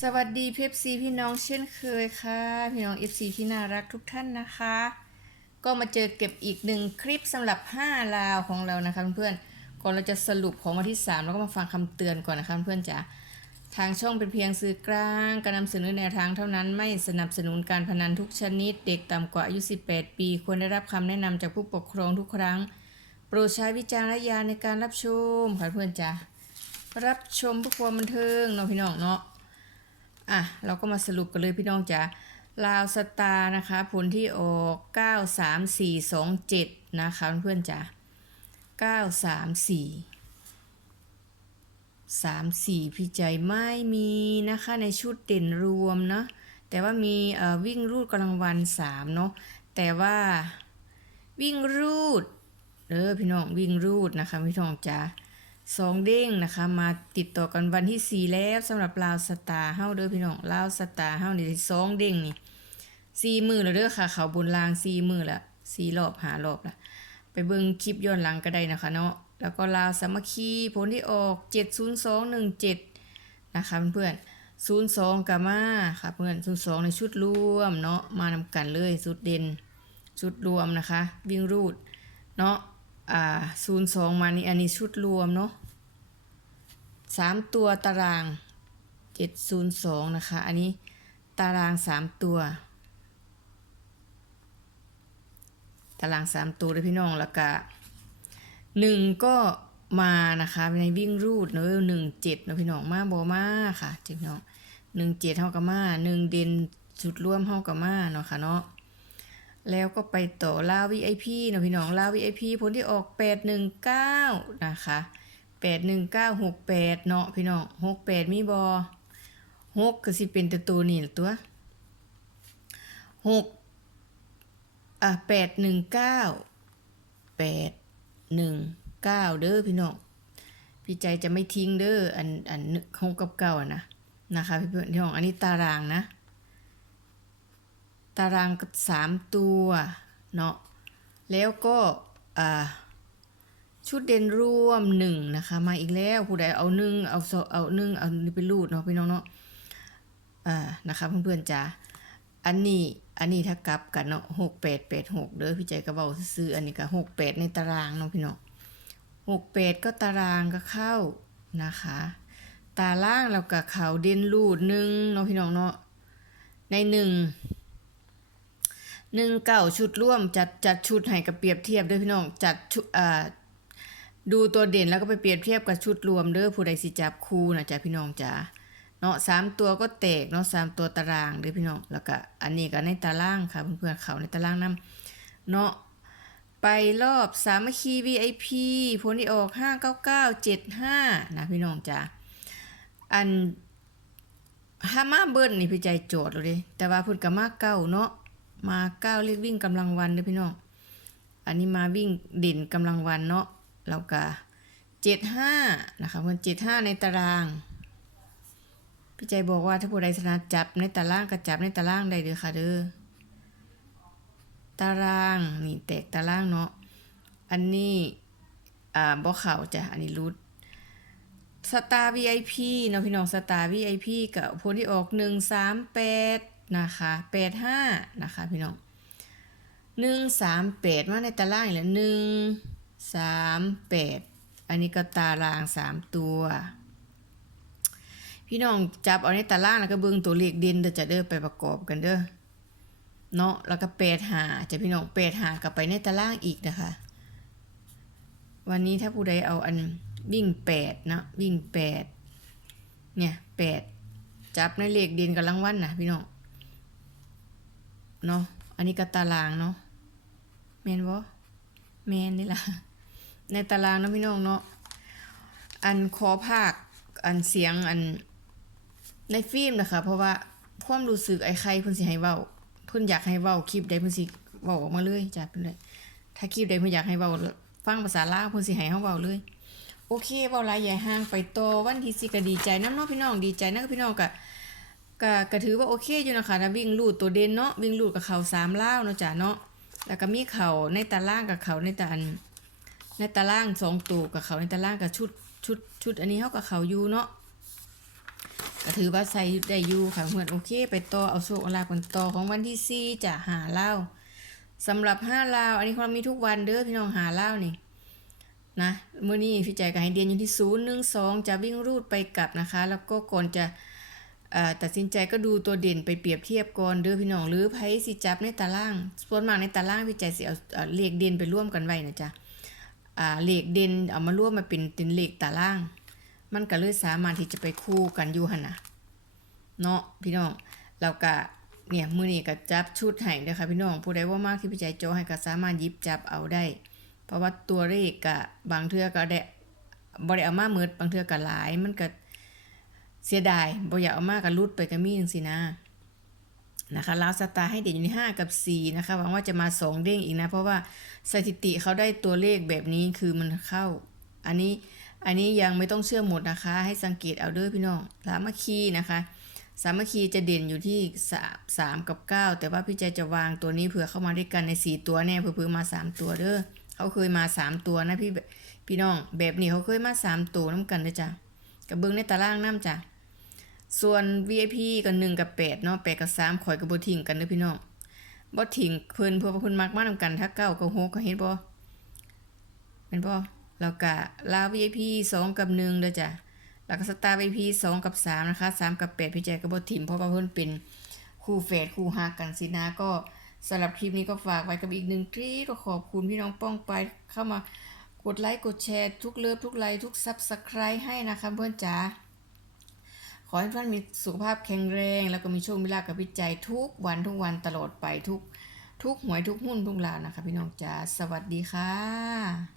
สวัสดีเพฟซีพี่น้องเช่นเคยค่ะ พี่น้อง FC ที่น่ารักทุกท่านนะคะ ก็มาเจอเก็บอีกหนึ่งคลิปสำหรับ 5 ลาวของเรานะคะเพื่อนๆก่อนเราจะสรุปของวันที่ 3 แล้วก็มาฟังคำเตือนก่อนนะคะเพื่อนจ๋าทางช่องเป็นเพียงสื่อกลางการนำเสนอแนวทางเท่านั้นไม่สนับสนุนการพนันทุกชนิด เด็กต่ำกว่าอายุ 18 ปี ควรได้รับคำแนะนำจากผู้ปกครองทุกครั้ง โปรดใช้วิจารณญาณในการรับชมค่ะเพื่อนจ๋ารับชมเพื่อความบันเทิงเนาะพี่น้องเนาะ อะเราก็มาสรุปกันเลยพี่น้องจ๋าลาวสตาร์นะคะผลที่ออก93427นะคะเพื่อนๆจ๋า934 34พี่ใจไม่มีนะคะในชุดเด่นรวมเนาะแต่ว่ามีเอ่อวิ่งรูดกำลังวัน3เนาะแต่ว่าวิ่งรูดเออพี่น้องวิ่งรูดนะคะพี่น้องจ๋า สองเด้งนะคะ มาติดต่อกันวันที่4แล้วสำหรับลาวสตาร์เฮ้าเด้อพี่น้องลาวสตาร์เฮ้านี่สองเด้งนี่สี่มือแล้วเด้อค่ะ เขาบนรางสี่มือละสี่รอบหารอบละไปเบิ่งคลิปย้อนหลังก็ได้นะคะเนาะแล้วก็ลาวสามัคคีผลที่ออก70217นะคะเพื่อนๆ02กับมาค่ะเพื่อน02ในชุดรวมเนาะมานำกันเลยชุดเด่นชุดรวมนะคะ วิ่งรูดเนาะอ่าศูนย์สองมานี่อันนี้ชุดรวมเนาะ สามตัวตารางเจ็ดศูนย์สองนะคะ อันนี้ตารางสามตัว ตารางสามตัวเลยพี่น้องแล้วก็หนึ่งก็มานะคะในวิ่งรูดเนอะหนึ่งเจ็ดเนะพี่น้องมาบอมาค่ะเจ็ดพี่น้องหนึ่งเจ็ดเท่ากับมาหนึ่งเด่นชุดร่วมเท่ากับมาเนาะค่ะเนาะแล้วก็ไปต่อลาว VIP เนาะพี่น้องลาว VIP ผลที่ออก819นะคะ 81968เก้าหกแปดเนาะพี่น้อง68มีบอ6ก็สิเป็นต่ตัวนี่ตัว6อะ819 819เก้าแปดหนึ่งเก้าเด้อพี่น้องพี่ใจจะไม่ทิ้งเด้ออันอันหกกับเก้าอะนะนะคะพี่เพื่อนพี่น้องอันนี้ตารางนะ ตารางก็สามตัวเนาะแล้วก็อ่า ชุดเด่นร่วมหนึ่งนะคะ มาอีกแล้วผู้ใดเอาหนึ่งเอาเอาหนึ่งเอาไปรูดเนาะพี่น้องเนาะอ่านะคะเพื่อนๆจ้าอันนี้อันนี้ถ้ากลับกันเนาะหกแปดแปดหกเด้อพี่ใจก็เบาซื้ออันนี้ก็หกแปดในตารางเนาะพี่น้องหกแปดก็ตารางก็เข้านะคะ ตาล่างเรากับเขาเด่นรูดหนึ่งเนาะพี่น้องเนาะในหนึ่งหนึ่งเก่าชุดร่วมจัดจัดชุดให้กับเปรียบเทียบด้วยพี่น้องจัดชุดอ่า ดูตัวเด่นแล้วก็ไปเปรียบเทียบกับชุดรวมเด้อผู้ใดสิจับคู่นะจ๊ะพี่น้องจ๋าเนาะสามตัวก็แตกเนาะสามตัวตารางเด้อพี่น้องแล้วก็อันนี้ก็ในตารางค่ะเพื่อนๆเขาในตารางนํเนาะไปรอบสามัคคี VIP ผลที่ออกห้าเก้าเก้าเจ็ดห้านะพี่น้องจ๋าอันห้ามาเบิ้ลนี่พี่ใจโจทย์เลยแต่ว่าพุ่นกับมาเก้าเนาะมาเก้าเรียกวิ่งกำลังวันเด้อพี่น้องอันนี้มาวิ่งเด่นกำลังวันเนาะ แล้วก็เจ็ดห้านะคะพอนเจ็ดห้าในตารางพี่ใจบอกว่าถ้าผู้ใดชนะจับในตารางก็จับในตารางได้เด้อค่ะเด้อตารางนี่แตกตารางเนาะอันนี้อ่าบ่เข่าจ้ะอันนี้รุดสตาร์ VIP เนาะพี่น้องสตาร์ VIP กับผลที่ออก 138 นะคะ 85 นะคะพี่น้อง 138 มาในตารางอีกแล้ว 3 8 อันนี้ก็ตาราง 3 ตัว พี่น้องจับเอาในตารางแล้วก็เบิ่งตัวเลขเด่นเด้อจะเด้อไปประกอบกันเด้อเนาะแล้วก็8หาจะพี่น้อง8หากลับไปในตารางอีกนะคะ วันนี้ถ้าผู้ใดเอาอันวิ่งแปดนะวิ่งแปดเนี่ยแปดจับในเลขเด่นกับรางวัลนะพี่น้องเนาะอันนี้ก็ตารางเนาะแมนบ่แมนนี่ล่ะ ในตารางนะพี่น้องเนาะอันขอภาคอันเสียงอันในฟิล์มนะคะ เพราะว่าความรู้สึกไอ้ใครเพิ่นสิให้เว้าเพิ่นอยากให้เว้าคลิปใดเพิ่นสิเว้าออกมาเลยจ้ะเพิ่นเลยถ้าคลิปใดเพิ่นอยากให้เว้าฟังภาษาลาวเพิ่นสิให้เฮาเว้าเลย โอเคเว้าหลายใหญ่ห่างไปโตวันที่สิก็ดีใจน้ำเนาะพี่น้องดีใจนะพี่น้องก็ก็ก็ถือว่าโอเคอยู่นะคะถ้าวิ่งลูดตัวเด่นเนาะวิ่งลูดกับเขาสามล้าวเนาะจ้ะเนาะแล้วก็มีเขาในตารางกับเขาในตาอัน ในตารางสองตัวกับเขาในตารางกับชุดชุดชุดอันนี้เฮากับเขาอยู่เนาะก็ถือว่าใส่ได้อยู่ค่ะเหมือนโอเค ไปต่อเอาโชคเอาลาภกันต่อของวันที่สี่จะหาเล่าสำหรับห้าลาว อันนี้ความมีทุกวันเด้อพี่น้องหาเล่านี่นะเมื้อนี้พี่ใจก็ให้เรียนอยู่ที่ศูนย์หนึ่งสองจะวิ่งรูดไปกลับนะคะ แล้วก็ก่อนจะเอ่อตัดสินใจก็ดูตัวเด่นไปเปรียบเทียบก่อนเด้อพี่น้องหรือไผสิจับในตาราง ส่วนมากในตารางพี่ใจสิเอาเอ่อเลขเด่นไปร่วมกันไว้นะจ๊ะ อ่าเหลขเด่นเอามาร่วมมาเป็นเป็นเหลขตาราง มันก็เลยสามารถที่จะไปคู่กันอยู่หั่นน่ะเนาะพี่น้องแล้วก็เนี่ยมือนี้ก็จับชุดให้เด้ค่ะพี่น้องผู้ใดว่ามากที่พี่ใจโจให้ก็สามารถยิบจับเอาได้ เพราะว่าตัวเลขก็บางเทื่อก็ได้บ่ได้เอามาหมืดบางเทื่อก็หลายมันก็เสียดายบ่อยากเอามาก็ลุดไปก็มีจังซี่นะ นะคะลาวสตาร์ให้เด่นอยู่ใน5กับ 4 นะคะหวังว่าจะมา 2 เด้งอีกนะ เพราะว่าสถิติเขาได้ตัวเลขแบบนี้คือมันเข้า อันนี้อันนี้ยังไม่ต้องเชื่อหมดนะคะ ให้สังเกตเอาเด้อพี่น้องสามัคคีนะคะสามัคคีจะเด่นอยู่ที่ 3 3 กับ 9 แต่ว่าพี่ใจจะวางตัวนี้เผื่อเข้ามาด้วยกันใน 4 ตัวแน่เผื่อมา 3 ตัวเด้อเขาเคยมา 3 ตัวนะพี่พี่น้องแบบนี้เขาเคยมา 3 ตัวน้ำกันเด้อจ้ะกับเบิ้งในตารางน้ำจ้ะ ส่วน VIP กับ1กับ8เนาะ8กับ3ข่อยกับบ่ทิ้งกันเด้อพี่น้องบ่ทิ้งเพิ่นเพื่อเพิ่นมักมานำกันถ้า9กับ6ก็เห็นบ่เห็นบ่แล้วก็ลาว VIP 2กับ1เด้อจ้ะแล้วก็สตาร์ VIP 2กับ3นะคะ3กับ8พี่แจก็บ่ทิมเพราะว่าเพิ่นเป็นคู่แฝดคู่ฮักกันสินะก็สำหรับคลิปนี้ก็ฝากไว้กับอีกหนึ่งคลิปก็ขอบคุณพี่น้องป้องไปเข้ามากดไลค์กดแชร์ทุกเลิฟทุกไลค์ทุกซับสไครต์ให้นะคะเพื่อนจ๋า ขอให้ท่านมีสุขภาพแข็งแรง แล้วก็มีโชคมีลาภกับวิจัยทุกวันทุกวันตลอดไปทุกทุกหวยทุกหุ้นทุกลาวนะคะ พี่น้องจ๋าสวัสดีค่ะ